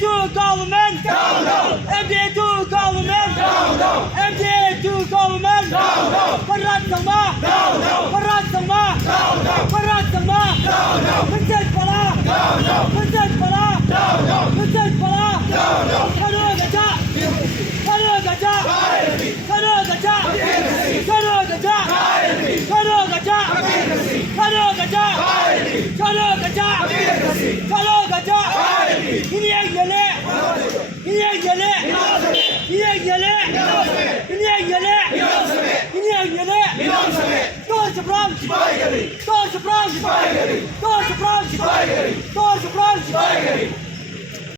to government. Down, down. MDA to government. Down, down. MDA to government. Down, down. พระราชมา Down, down. พระราชมา Down, down. พระราชมา Down, down. พระเจ้าปลา Down, down. พระเจ้าปลา Down, down. พระเจ้าปลา Down, down. ข้าเรือกัจจาข้าเรือกัจจา Enemy. ข้าเรือกัจจาข้าเรือกัจจา Enemy. ข้าเรือกัจจาข้าเรือกัจจา Enemy. ข้าเรือกัจจา Democracy. ข้าเรือกัจจา Enemy. ที่นี่เยเล่ที่นี่เยเล่ที่นี่เยเล่ที่นี่เยเล่ที่นี่เยเล่ Inozeme. ตัวสปรัง Spygate. ตัวสปรัง Spygate. ตัวสปรัง Spygate. ตัวสปรัง Spygate.